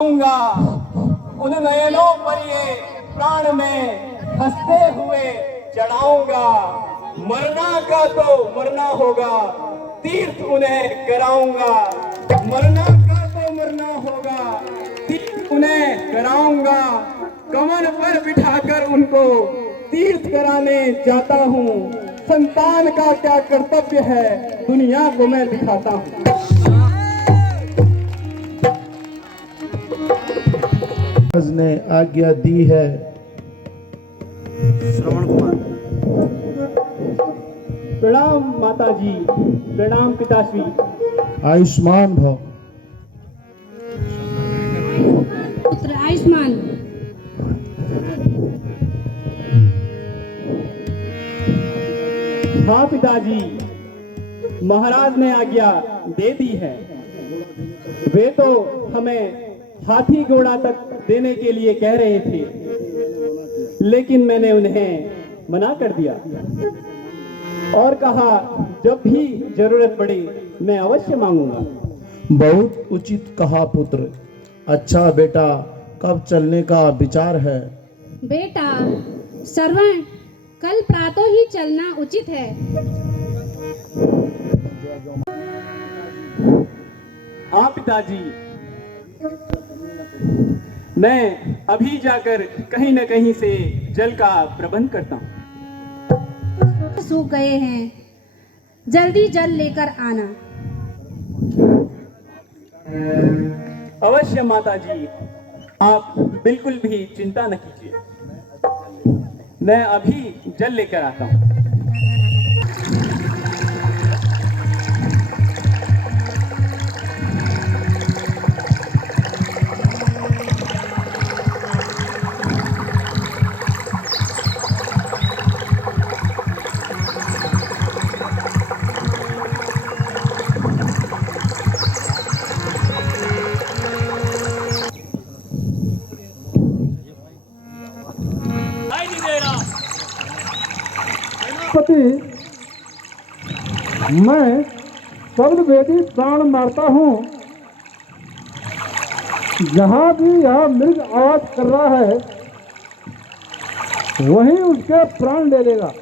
दूंगा उन नयनों पर ये प्राण में हंसते हुए चढ़ाऊंगा। मरना का तो मरना होगा, तीर्थ उन्हें कराऊंगा। मरना का तो मरना होगा, तीर्थ उन्हें कराऊंगा। कमर पर बिठाकर उनको तीर्थ कराने जाता हूँ। संतान का क्या कर्तव्य है, दुनिया को मैं दिखाता हूँ। ने आज्ञा दी है। श्रवण कुमार। प्रणाम माता जी, प्रणाम पिताश्री। आयुष्मान भव। पुत्र आयुष्मान। हाँ पिताजी, महाराज ने आज्ञा दे दी है। वे तो हमें हाथी घोड़ा तक देने के लिए कह रहे थे, लेकिन मैंने उन्हें मना कर दिया और कहा जब भी जरूरत पड़े मैं अवश्य मांगूंगा। बहुत उचित कहा पुत्र। अच्छा बेटा, कब चलने का विचार है? बेटा श्रवण, कल प्रातः ही चलना उचित है। हाँ पिताजी, मैं अभी जाकर कहीं न कहीं से जल का प्रबंध करता हूँ। सूख गए हैं, जल्दी जल लेकर आना। अवश्य माता जी, आप बिल्कुल भी चिंता न कीजिए, मैं अभी जल लेकर आता हूँ। पति, मैं शब्द बेटी प्राण मारता हूँ। जहाँ भी यह मृग आवाज कर रहा है वहीं उसके प्राण ले लेगा।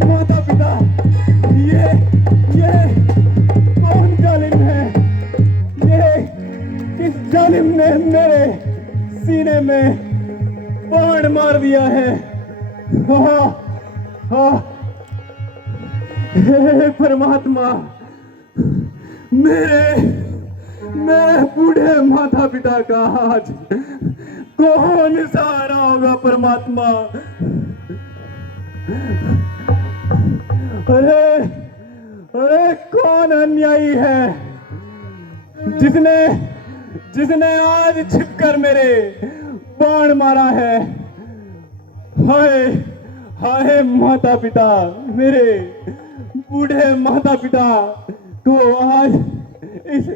माता पिता, ये कौन जालिम है? ये किस जालिम ने मेरे सीने में बाण मार दिया है? हाँ, हाँ, हे परमात्मा, मेरे बूढ़े माता पिता का आज कौन सहारा होगा परमात्मा? अरे अरे कौन अन्यायी है जिसने आज छिपकर मेरे बाण मारा है? हाय हाय माता पिता, मेरे बूढ़े माता पिता को आज इस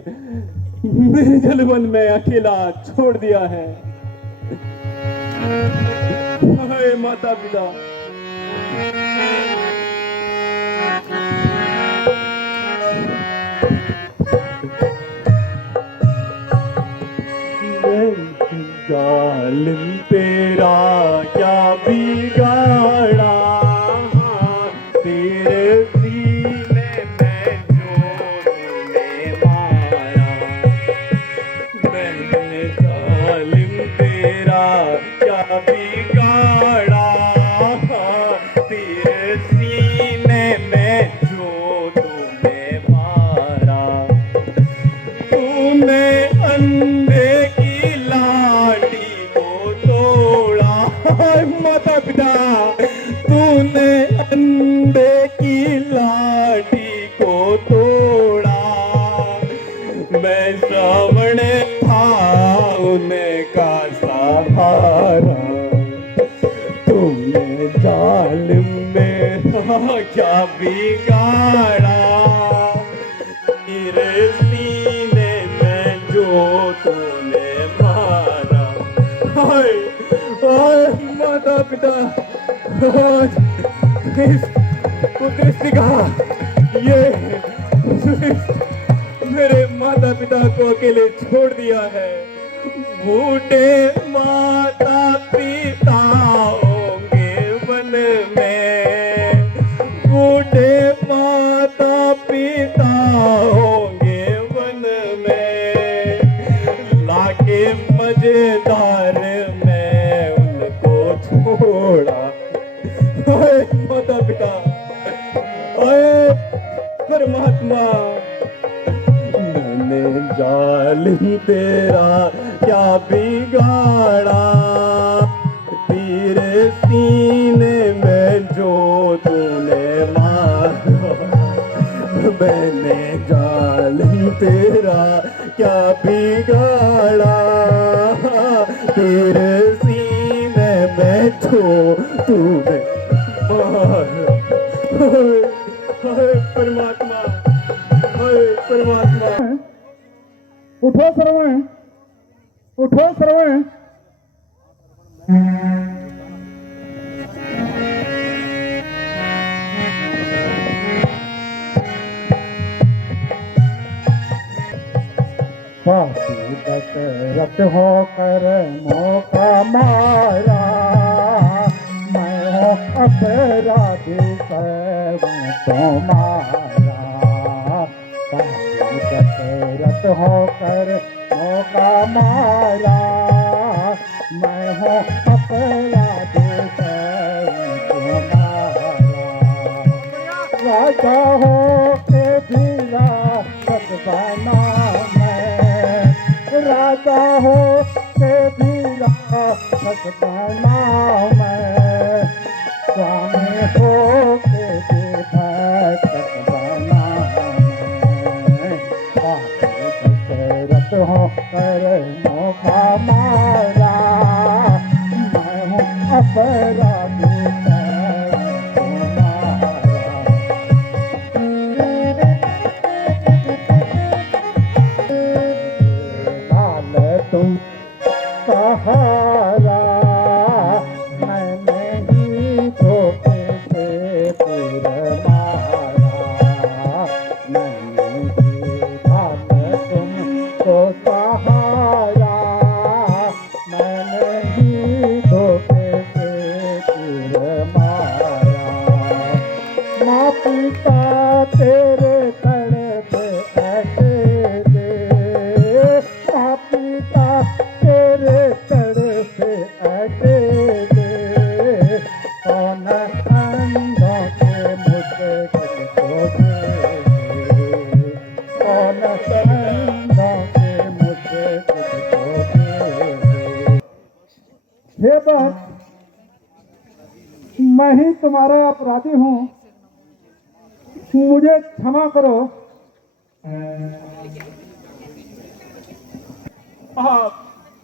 निर्जल में अकेला छोड़ दिया है। हाय माता पिता। जालिम तेरा क्या बिगाड़ा, तेरे सीने में जो तूने मारा। मैंने जालिम तेरा क्या बिगाड़ा, तेरे सीने में जो तूने मारा। तूने अंधे की लाठी को तोड़ा। माता पिता, तूने अंधे की लाठी को तोड़ा। मैं श्रवण था उनका सहारा। तुमने जालिम में क्या बिगाड़ा? तेरे पिता आज इस कुदृष्टि का ये मेरे माता पिता को अकेले छोड़ दिया है। बूढ़े माता पिता होंगे वन में, बूढ़े माता पिता होंगे वन में, लाके मजेदार मैं उनको छोड़ा। ओए माता पिता, ओए परमात्मा, मैंने जालिम तेरा क्या बिगाड़ा, तेरे सीने में जो तूने मारा। मैंने जालिम तेरा क्या बिगाड़ा, तेरे सीने में जो तूने मारा। परमात्मा, परमात्मा, उठो श्रवण, उठो श्रवण। पापी दशरथ होकर मौका मारा, मैं हूँ अपराधी सर्वं तुम्हारा। पापी दशरथ होकर मौका मारा, मैं हूँ अपराधी सर्वं तुम्हारा। राजा हो के भी राक्षस बना मैं, राजा हो के भी राक्षस बना मैं, स्वामी हो के भी भक्त बना मैं। पापी दशरथ होकर मौका मारा, मैं हूँ अपराधी सर्वं तुम्हारा। तुम सहारा, मैंने ही धोखे से फिर मारा, मैंने ही भाग तुमको सहारा, मैंने ही धोखे से फिर मारा। माँ पिता तेरे तड़पे ऐसे दे, माँ पिता तेरे तड़पे ऐसे दे, कौन अंधों के मुझे को दे, कौन अंधों के मुझे को दे। हे बस मैं ही तुम्हारा अपराधी हूँ, मुझे क्षमा करो। आप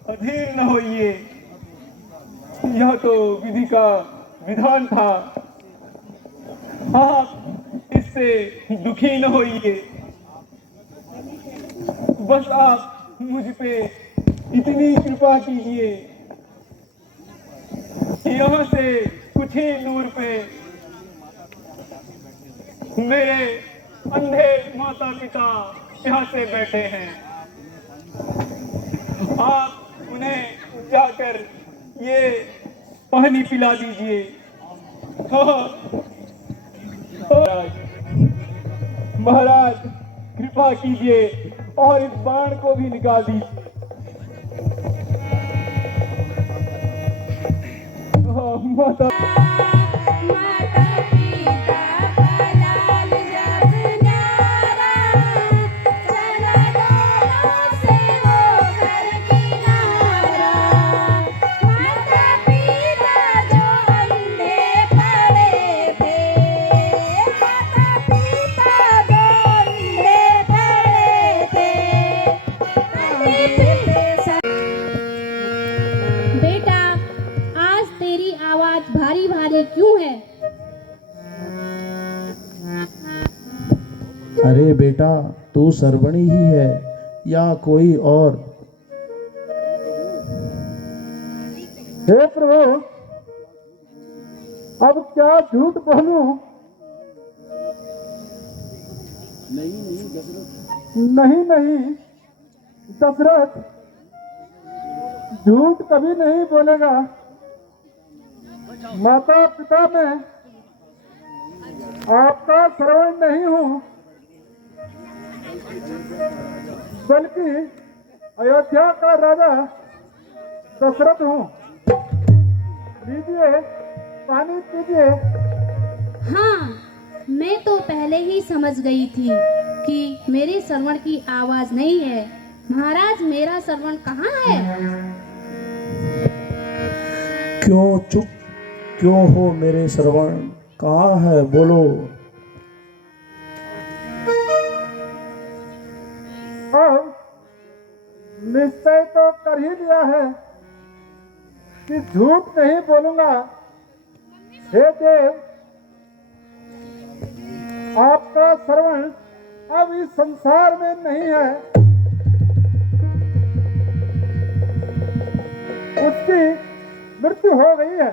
अधीर न होइए, यह तो विधि का विधान था। आप इससे दुखी न होइए, बस आप मुझ पे इतनी कृपा कीजिए कि यहाँ से कुछ ही दूर पे मेरे अंधे माता पिता यहाँ से बैठे हैं। आप उन्हें जाकर ये पानी पिला दीजिए। महाराज कृपा कीजिए और इस बाण को भी निकाल दीजिए। माता बेटा, आज तेरी आवाज भारी भारी क्यों है? अरे बेटा, तू सरवणी ही है या कोई और? हे प्रभु, अब क्या झूठ बोलूं? नहीं नहीं दशरथ, झूठ कभी नहीं बोलेगा। माता पिता में आपका श्रवण नहीं हूँ, बल्कि अयोध्या का राजा दशरथ हूँ। लीजिए, पानी पीजिए। हाँ, मैं तो पहले ही समझ गई थी कि मेरे श्रवण की आवाज नहीं है। महाराज, मेरा श्रवण कहाँ है? क्यों चुप क्यों हो मेरे श्रवण, कहाँ है बोलो। अब निश्चय तो कर ही लिया है कि झूठ नहीं बोलूंगा। हे देव, आपका श्रवण अब इस संसार में नहीं है। उसकी मृत्यु हो गई है।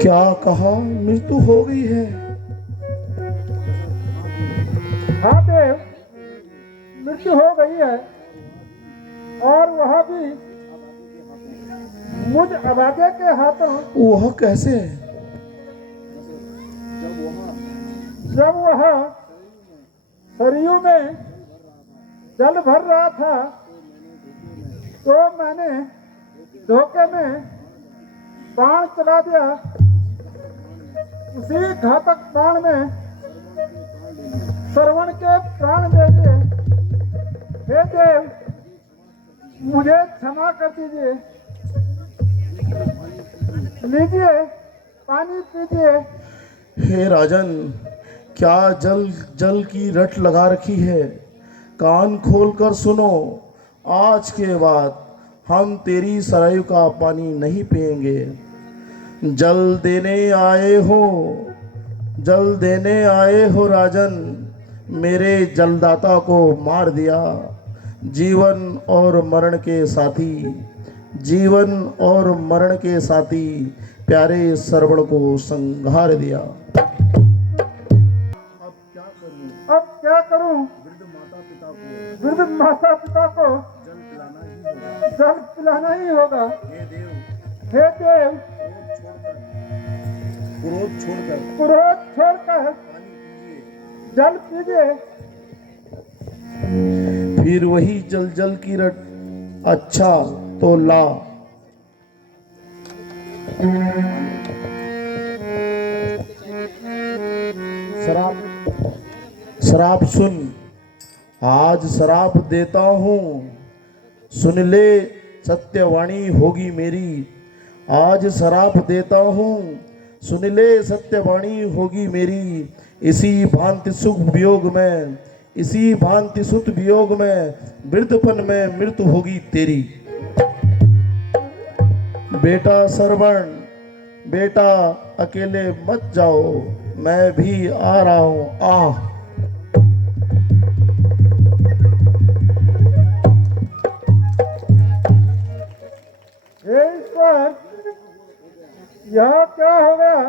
क्या कहा, मृत्यु हो गई है? हाँ देव, मृत्यु हो गई है, और वह भी मुझ अभागे के हाथों। वह कैसे? जब वह सरयू में जल भर रहा था, तो मैंने धोखे में बाण चला दिया। उसी घातक बाण में श्रवण के प्राण दे दिए। हे देव, मुझे क्षमा कर दीजिए। लीजिए, पानी पीजिए। हे राजन, क्या जल जल की रट लगा रखी है? कान खोलकर सुनो, आज के बाद हम तेरी सरयू का पानी नहीं पिएंगे। जल देने आए हो, जल देने आए हो राजन, मेरे जलदाता को मार दिया। जीवन और मरण के साथी, जीवन और मरण के साथी प्यारे श्रवण को संहार दिया। अब क्या करूं? वृद्ध माता पिता को जल पिलाना ही होगा। हे देव, क्रोध छोड़कर जल पीजिए। फिर वही जल जल की रट, अच्छा तो ला। शराब सुन, आज शराब देता हूँ, सुन ले, सत्यवाणी होगी मेरी। आज शराब देता हूँ, सुन ले, सत्यवाणी होगी मेरी। इसी भांति सुख वियोग में, इसी भांति सुख वियोग में, वृद्धपन में मृत्यु होगी तेरी। बेटा श्रवण, बेटा अकेले मत जाओ, मैं भी आ रहा हूँ। हे ईश्वर, यह क्या हो गया?